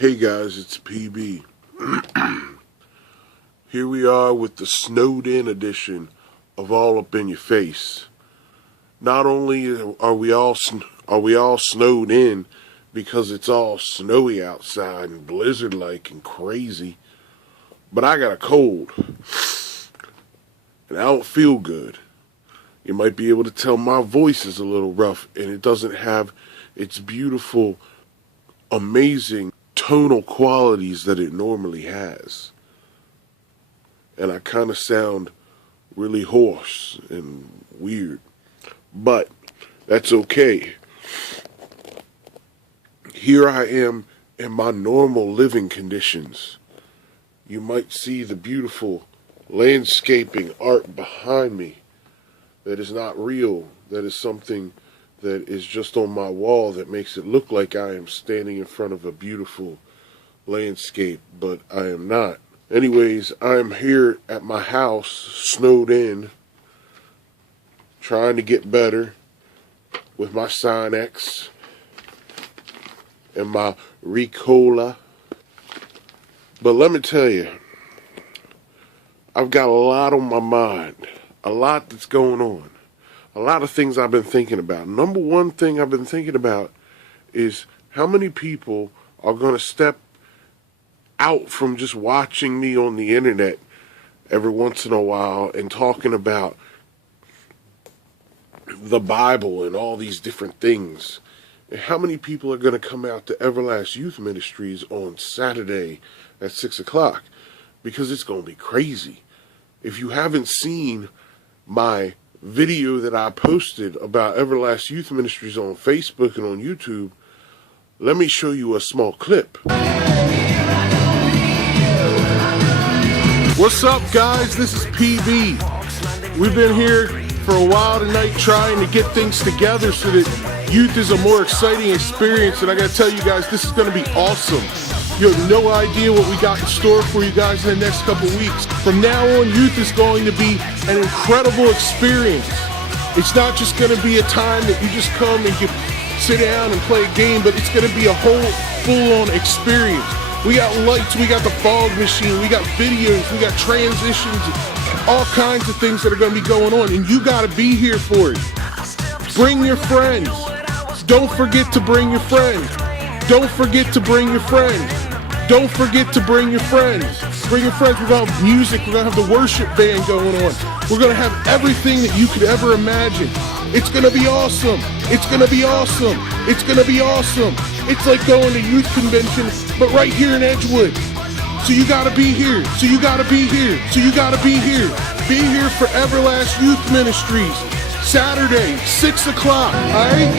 Hey guys, it's PB. Here we are with the snowed in edition of All Up in Your Face. Not only are we all snowed in because it's all snowy outside and blizzard like and crazy, but I got a cold and I don't feel good. You might be able to tell my voice is a little rough and it doesn't have its beautiful, amazing tonal qualities that it normally has. And I kind of sound really hoarse and weird. But that's okay. Here I am in my normal living conditions. You might see the beautiful landscaping art behind me that is not real, that is something that is just on my wall that makes it look like I am standing in front of a beautiful landscape, but I am not. Anyways, I am here at my house, snowed in, trying to get better with my Sinex and my Ricola. But let me tell you, I've got a lot on my mind, a lot that's going on, a lot of things I've been thinking about. Number one thing I've been thinking about is how many people are going to step out from just watching me on the internet every once in a while and talking about the Bible and all these different things. And how many people are going to come out to Everlast Youth Ministries on Saturday at 6 o'clock? Because it's going to be crazy. If you haven't seen my video that I posted about Everlast Youth Ministries on Facebook and on YouTube, let me show you a small clip. What's up, guys? This is PB. We've been here for a while tonight trying to get things together so that youth is a more exciting experience, and I gotta tell you guys, this is gonna be awesome. You have no idea what we got in store for you guys in the next couple weeks. From now on, youth is going to be an incredible experience. It's not just gonna be a time that you just come and sit down and play a game, but it's gonna be a whole full-on experience. We got lights, we got the fog machine, we got videos, we got transitions, all kinds of things that are going to be going on, and you got to be here for it. Bring your friends. Don't forget to bring your friends. Don't forget to bring your friends. Don't forget to bring your friends. Bring your friends. We're going to have music. We're going to have the worship band going on. We're going to have everything that you could ever imagine. It's going to be awesome. It's going to be awesome. It's going to be awesome. It's like going to youth convention, but right here in Edgewood. So you gotta be here. So you gotta be here. So you gotta be here. Be here for Everlast Youth Ministries. Saturday, 6 o'clock, alright?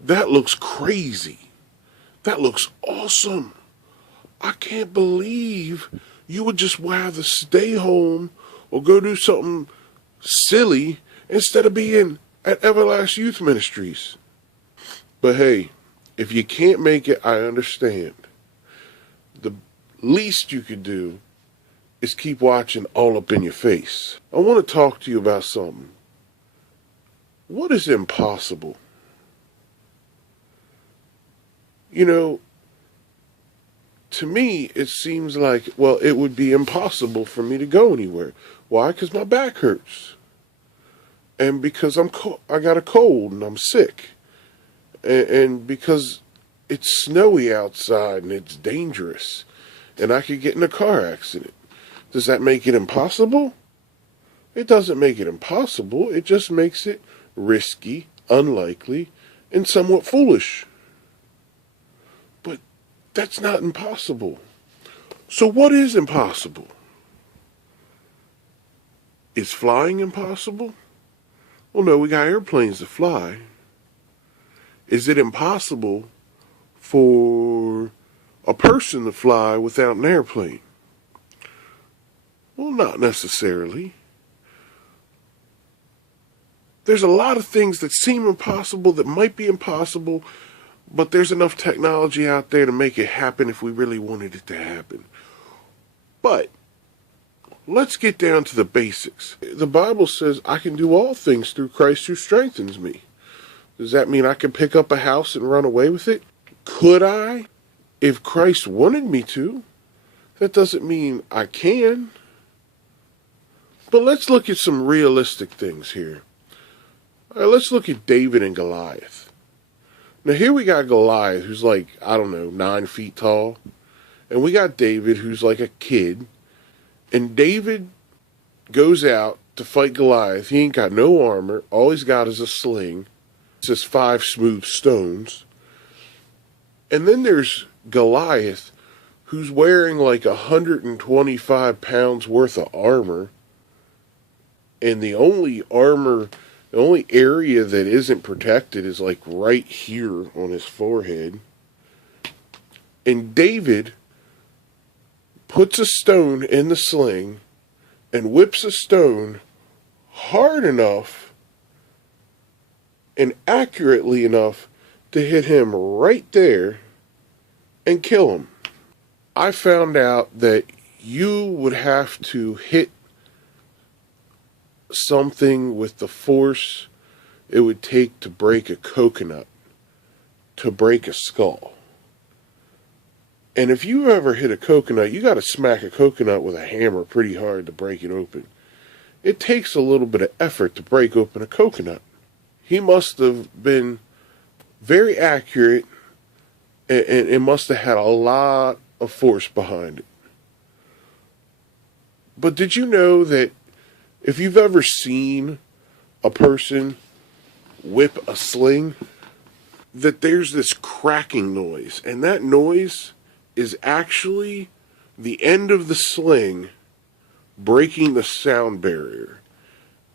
That looks crazy. That looks awesome. I can't believe you would just rather stay home or go do something silly instead of being at Everlast Youth Ministries. But hey, if you can't make it, I understand. The least you could do is keep watching All Up in Your Face. I want to talk to you about something. What is impossible? You know, to me, it seems like, well, it would be impossible for me to go anywhere. Why? Because my back hurts. And because I got a cold and I'm sick. And because it's snowy outside and it's dangerous. And I could get in a car accident. Does that make it impossible? It doesn't make it impossible. It just makes it risky, unlikely, and somewhat foolish. But that's not impossible. So what is impossible? Is flying impossible? Well, no, we got airplanes to fly. Is it impossible for a person to fly without an airplane? Well, not necessarily. There's a lot of things that seem impossible that might be impossible, but there's enough technology out there to make it happen if we really wanted it to happen. But let's get down to the basics. The Bible says I can do all things through Christ who strengthens me. Does that mean I can pick up a house and run away with it? Could I? If Christ wanted me to. That doesn't mean I can. But let's look at some realistic things here. All right, let's look at David and Goliath. Now here we got Goliath, who's like, I don't know, 9 feet tall. And we got David, who's like a kid. And David goes out to fight Goliath. He ain't got no armor. All he's got is a sling. It's just 5 smooth stones. And then there's Goliath, who's wearing like 125 pounds worth of armor. And the only area that isn't protected is like right here on his forehead. And David puts a stone in the sling and whips a stone hard enough and accurately enough to hit him right there and kill him. I found out that you would have to hit something with the force it would take to break a coconut, to break a skull. And if you ever hit a coconut, you got to smack a coconut with a hammer pretty hard to break it open. It takes a little bit of effort to break open a coconut. He must have been very accurate, and it must have had a lot of force behind it. But did you know that if you've ever seen a person whip a sling, that there's this cracking noise, and that noise is actually the end of the sling breaking the sound barrier,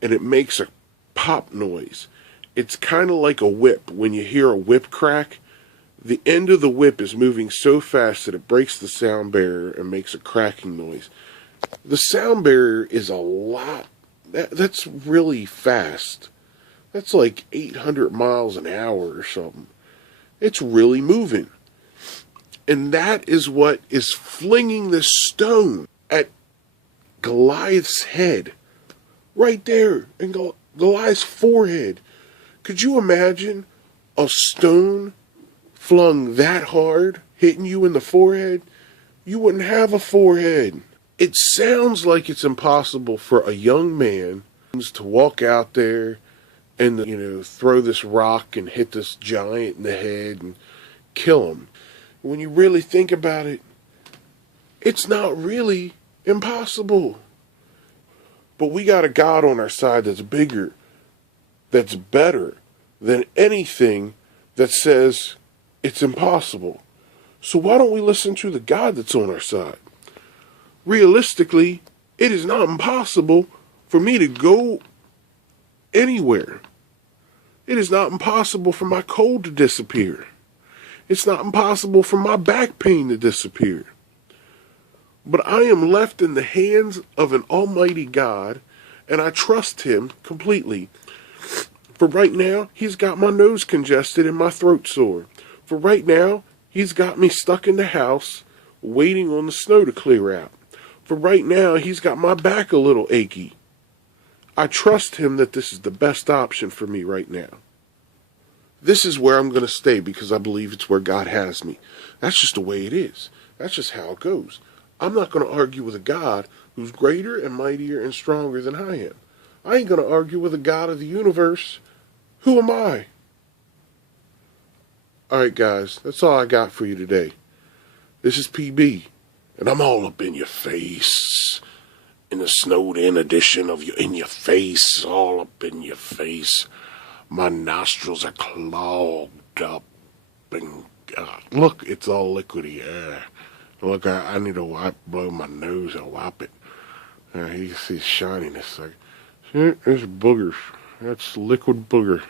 and it makes a pop noise. It's kind of like a whip. When you hear a whip crack, the end of the whip is moving so fast that it breaks the sound barrier and makes a cracking noise. The sound barrier is a lot. That's really fast. That's like 800 miles an hour or something. It's really moving. And that is what is flinging this stone at Goliath's head. Right there in Goliath's forehead. Could you imagine a stone flung that hard, hitting you in the forehead? You wouldn't have a forehead. It sounds like it's impossible for a young man to walk out there and, throw this rock and hit this giant in the head and kill him. When you really think about it, it's not really impossible. But we got a God on our side that's bigger, that's better than anything that says it's impossible. So why don't we listen to the God that's on our side? Realistically, it is not impossible for me to go anywhere. It is not impossible for my cold to disappear. It's not impossible for my back pain to disappear. But I am left in the hands of an almighty God, and I trust him completely. For right now, he's got my nose congested and my throat sore. For right now, he's got me stuck in the house, waiting on the snow to clear out. For right now, he's got my back a little achy. I trust him that this is the best option for me right now. This is where I'm going to stay because I believe it's where God has me. That's just the way it is. That's just how it goes. I'm not going to argue with a God who's greater and mightier and stronger than I am. I ain't going to argue with a God of the universe. Who am I? Alright guys, that's all I got for you today. This is PB, and I'm all up in your face. In the snowed in edition of you in your face, all up in your face. My nostrils are clogged up, and look, it's all liquidy. Look, I need to blow my nose and wipe it. You can see shininess. There's boogers. That's liquid booger.